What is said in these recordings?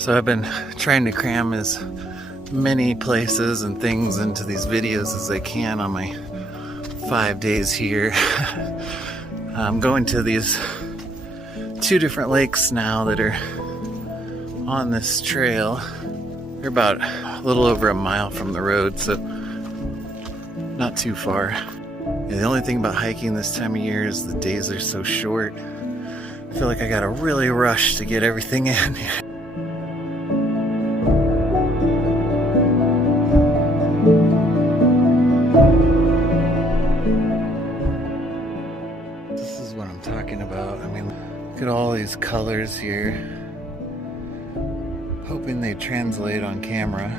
So I've been trying to cram as many places and things into these videos as I can on my 5 days here. I'm going to these 2 different lakes now that are on this trail. They're about a little over a mile from the road, so not too far. And the only thing about hiking this time of year is the days are so short. I feel like I gotta really rush to get everything in. This is what I'm talking about. I mean, look at all these colors here. Hoping they translate on camera.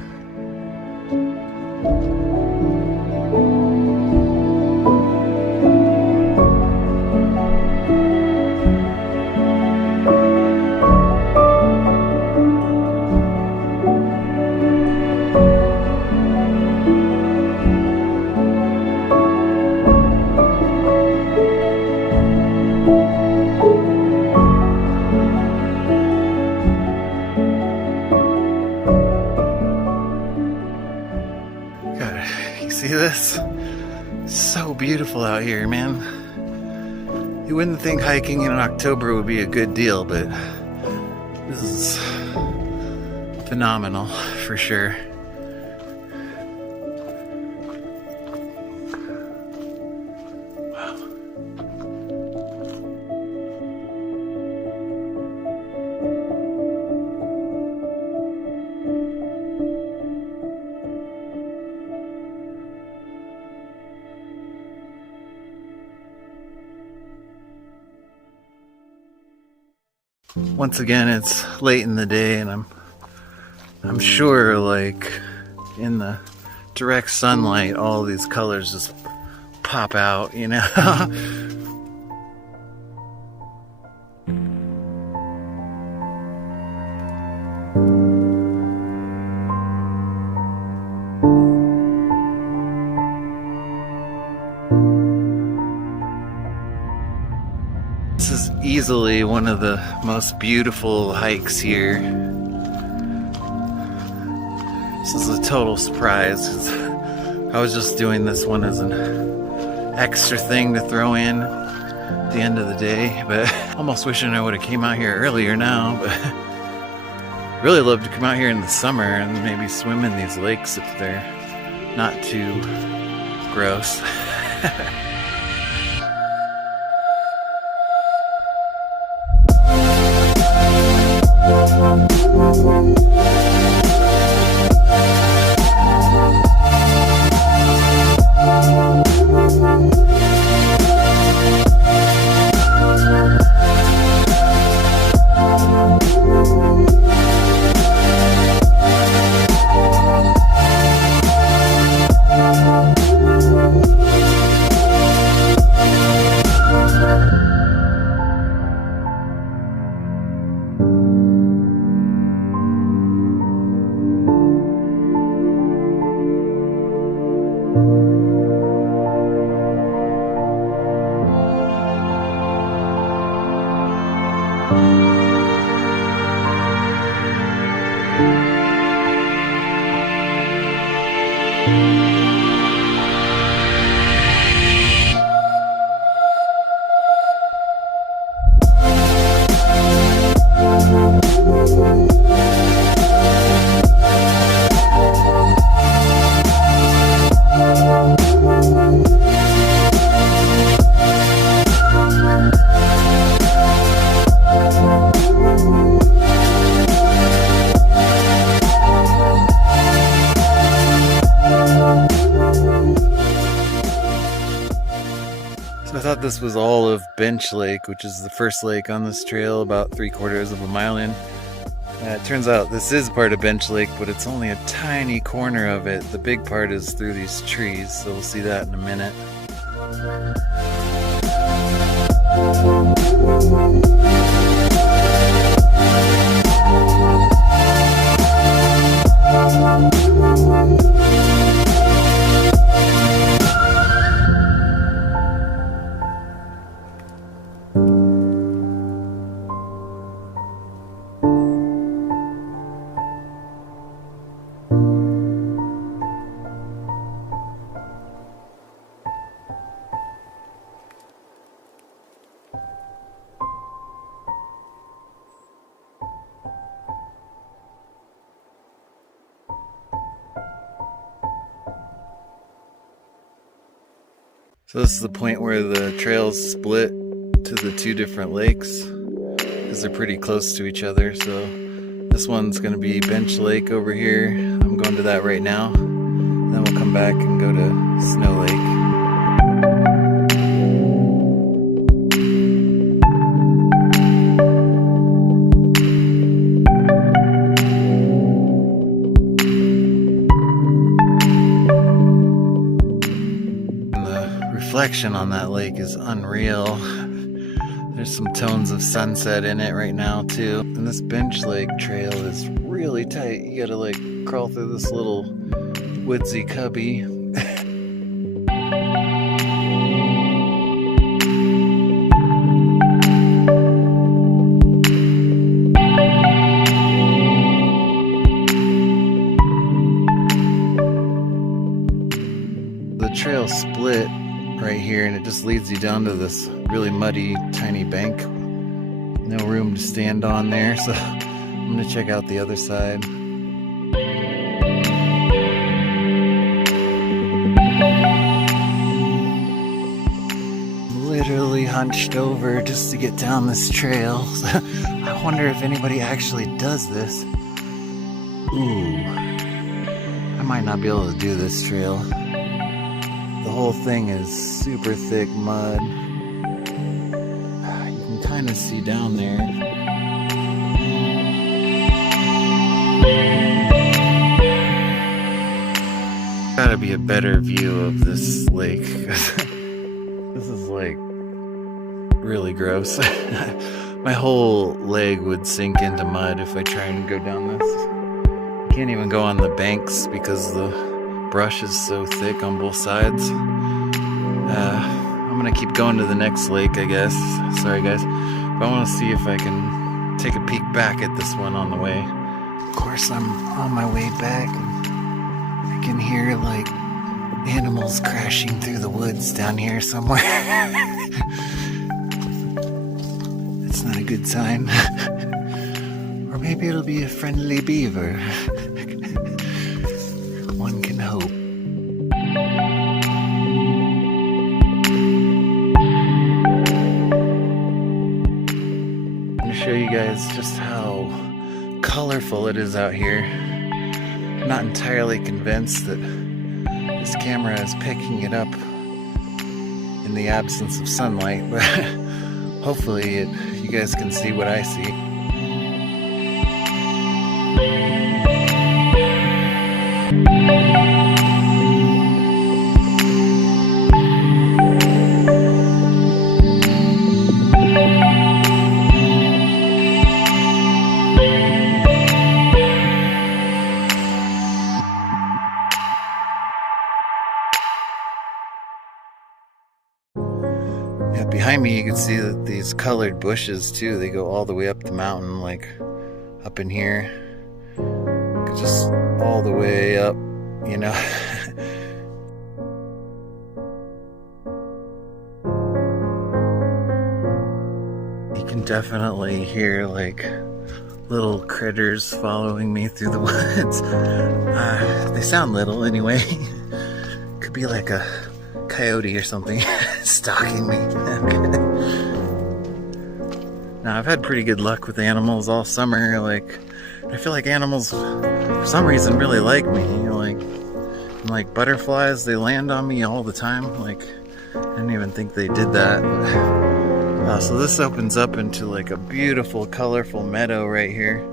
See this? It's so beautiful out here, man. You wouldn't think hiking in October would be a good deal, but this is phenomenal for sure. Once again, it's late in the day, and I'm sure, like, in the direct sunlight, all these colors just pop out, you know? This is easily one of the most beautiful hikes here. This is a total surprise, 'cause I was just doing this one as an extra thing to throw in at the end of the day, but almost wishing I would have came out here earlier now. But really love to come out here in the summer and maybe swim in these lakes if they're not too gross. So I thought this was all of Bench Lake, which is the first lake on this trail, about 3/4 of a mile in. It turns out this is part of Bench Lake, but it's only a tiny corner of it. The big part is through these trees, so we'll see that in a minute. So this is the point where the trails split to the two different lakes because they're pretty close to each other. So this one's going to be Bench Lake over here. I'm going to that right now. Then we'll come back and go to Snow Lake. Reflection on that lake is unreal. There's some tones of sunset in it right now too. And this Bench Lake trail is really tight. You gotta like crawl through this little woodsy cubby. The trail split right here and it just leads you down to this really muddy tiny bank. No room to stand on there, so I'm gonna check out the other side. Literally hunched over just to get down this trail. I wonder if anybody actually does this. Ooh, I might not be able to do this trail. The whole thing is super thick mud. You can kind of see down there. Gotta be a better view of this lake. This is like really gross. My whole leg would sink into mud if I try and go down this. Can't even go on the banks because the brush is so thick on both sides. I'm gonna keep going to the next lake, I guess. Sorry guys, but I want to see if I can take a peek back at this one on the way. Of course, I'm on my way back and I can hear like animals crashing through the woods down here somewhere. That's not a good sign. Or maybe it'll be a friendly beaver. One can hope. I'm going to show you guys just how colorful it is out here. I'm not entirely convinced that this camera is picking it up in the absence of sunlight, but hopefully you guys can see what I see. Yeah, behind me you can see that these colored bushes too, they go all the way up the mountain, like up in here. Just all the way up, you know. You can definitely hear like little critters following me through the woods. They sound little anyway. Could be like a coyote or something stalking me. Now, I've had pretty good luck with animals all summer. Like, I feel like animals, for some reason, really like me. You know, like butterflies, they land on me all the time. Like, I didn't even think they did that. So this opens up into like a beautiful, colorful meadow right here.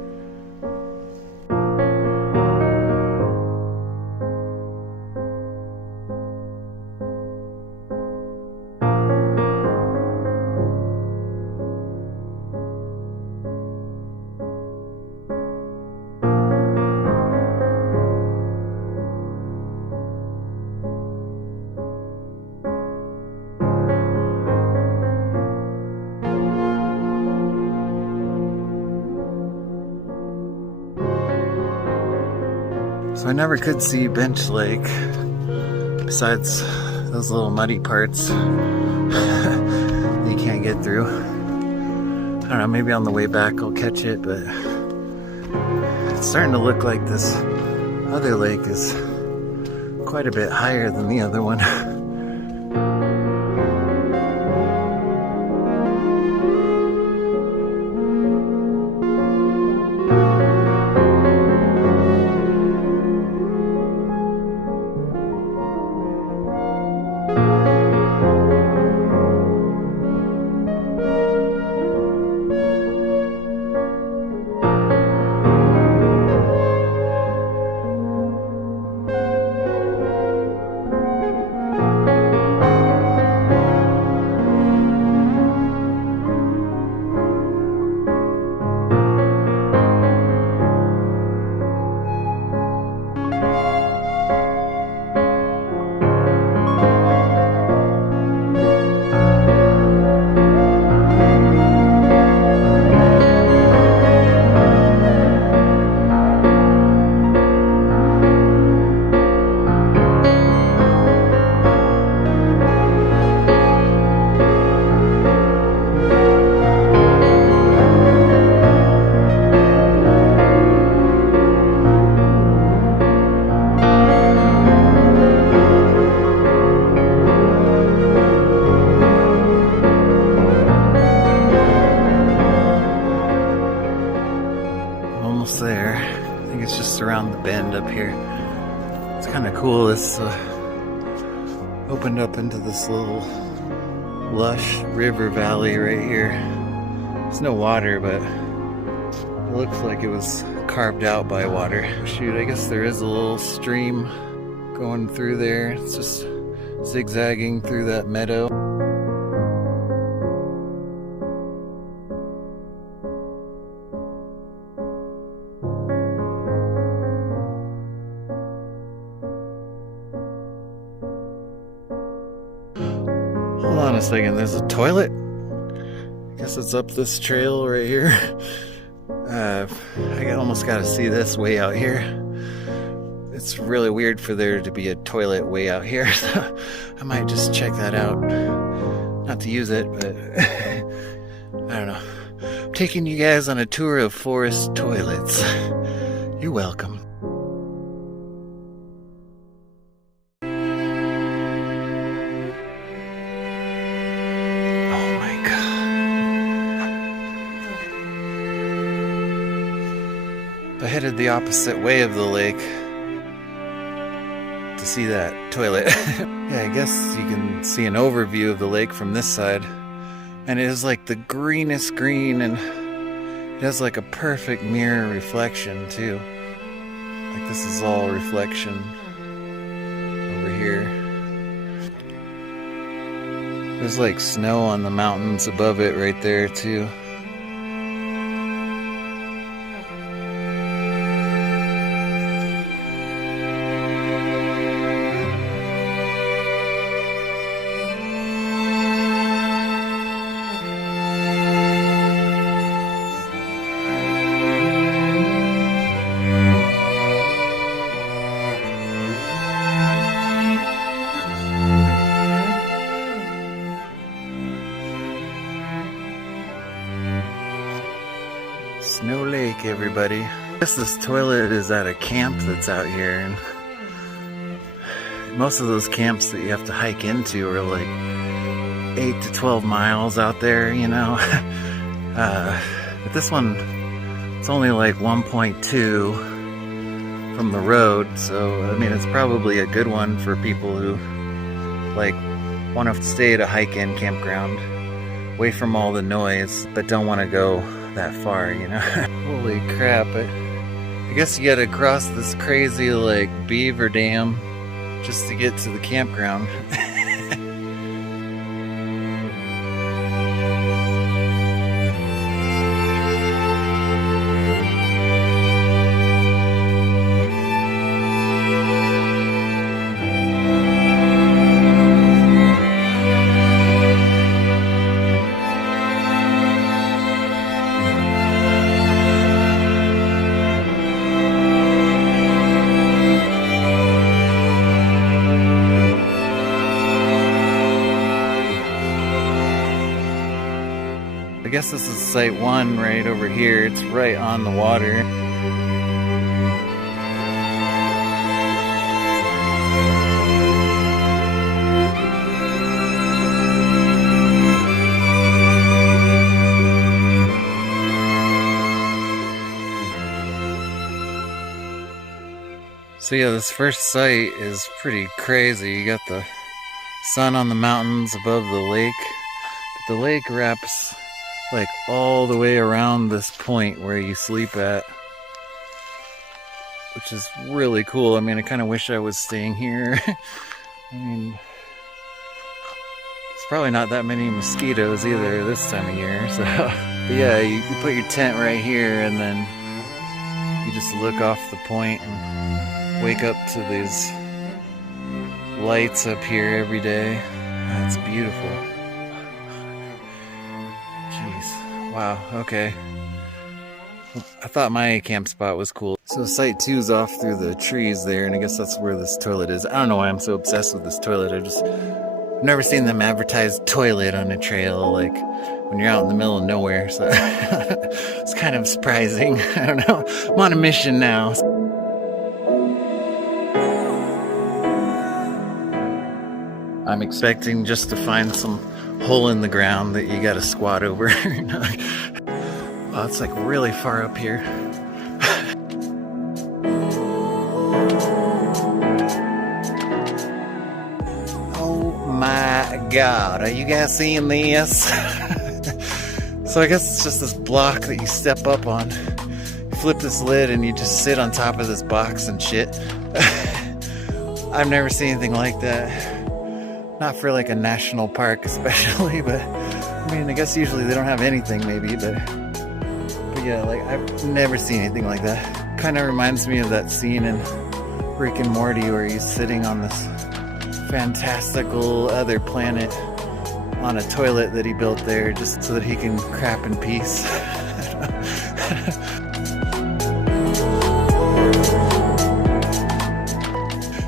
So I never could see Bench Lake, besides those little muddy parts that you can't get through. I don't know, maybe on the way back I'll catch it, but it's starting to look like this other lake is quite a bit higher than the other one. just around the bend up here. It's kind of cool. This opened up into this little lush river valley right here. There's no water, but it looks like it was carved out by water. Shoot, I guess there is a little stream going through there. It's just zigzagging through that meadow. Hold on a second, there's a toilet? I guess it's up this trail right here. I almost got to see this way out here. It's really weird for there to be a toilet way out here, so I might just check that out. Not to use it, but I don't know. I'm taking you guys on a tour of forest toilets. You're welcome. I headed the opposite way of the lake to see that toilet. Yeah, I guess you can see an overview of the lake from this side. And it is like the greenest green, and it has like a perfect mirror reflection too. Like this is all reflection over here. There's like snow on the mountains above it right there too. Snow Lake, everybody. I guess this toilet is at a camp that's out here, and most of those camps that you have to hike into are like 8 to 12 miles out there, you know. But this one, it's only like 1.2 from the road, so I mean it's probably a good one for people who like want to stay at a hike-in campground away from all the noise but don't want to go that far, you know. Holy crap, I guess you gotta cross this crazy like beaver dam just to get to the campground. I guess this is site 1 right over here. It's right on the water. So yeah, this first site is pretty crazy. You got the sun on the mountains above the lake. But the lake wraps like all the way around this point where you sleep at, which is really cool. I mean, I kind of wish I was staying here. I mean, it's probably not that many mosquitoes either this time of year, so. But yeah, you put your tent right here and then you just look off the point and wake up to these lights up here every day. That's beautiful. Wow, okay. I thought my camp spot was cool. So site 2's off through the trees there, and I guess that's where this toilet is. I don't know why I'm so obsessed with this toilet. I've never seen them advertise toilet on a trail, like when you're out in the middle of nowhere, so it's kind of surprising. I don't know. I'm on a mission now. I'm expecting just to find some hole in the ground that you gotta squat over. Oh, it's like really far up here. God, are you guys seeing this? So I guess it's just this block that you step up on. You flip this lid and you just sit on top of this box and shit. I've never seen anything like that. Not for like a national park especially, but I mean, I guess usually they don't have anything maybe, but yeah, like I've never seen anything like that. Kind of reminds me of that scene in Rick and Morty where he's sitting on this fantastical other planet on a toilet that he built there just so that he can crap in peace.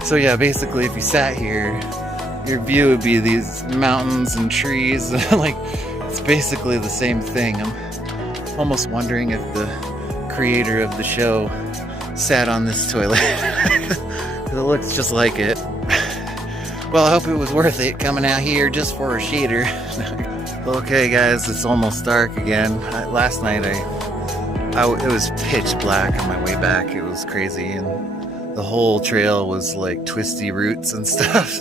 So yeah, basically if you sat here, your view would be these mountains and trees. Like, it's basically the same thing. I'm almost wondering if the creator of the show sat on this toilet. It looks just like it. Well, I hope it was worth it coming out here just for a shader. Okay guys, it's almost dark again. Last night it was pitch black on my way back. It was crazy, and the whole trail was like twisty roots and stuff.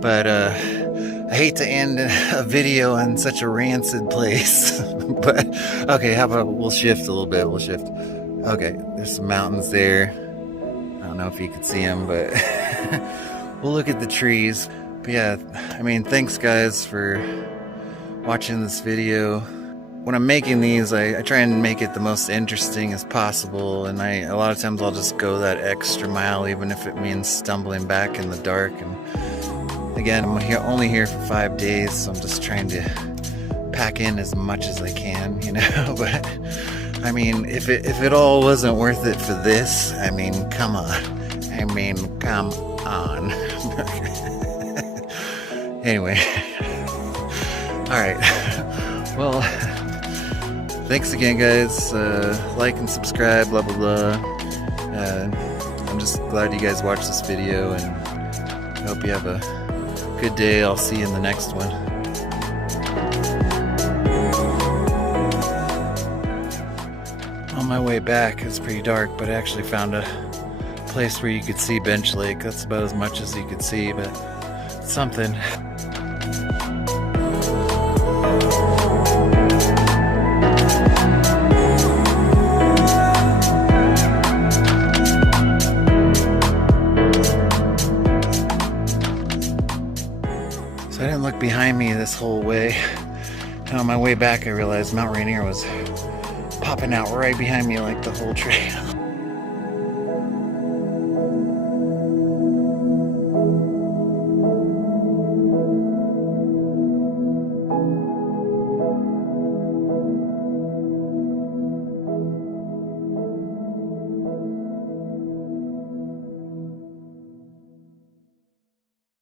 But I hate to end a video in such a rancid place. But okay, how about we'll shift a little bit. We'll shift. Okay, there's some mountains there. I don't know if you can see them, but we'll look at the trees. But yeah, I mean, thanks guys for watching this video. When I'm making these, I try and make it the most interesting as possible, and a lot of times I'll just go that extra mile, even if it means stumbling back in the dark. And again, I'm only here for 5 days, so I'm just trying to pack in as much as I can, you know. But I mean, if it all wasn't worth it for this, I mean, come on. I mean, come on. Anyway, all right. Well, thanks again, guys. Like and subscribe, blah blah blah. I'm just glad you guys watched this video, and I hope you have a good day. I'll see you in the next one. On my way back, it's pretty dark, but I actually found a place where you could see Bench Lake. That's about as much as you could see, but something. So I didn't look behind me this whole way. And on my way back, I realized Mount Rainier was popping out right behind me like the whole trail.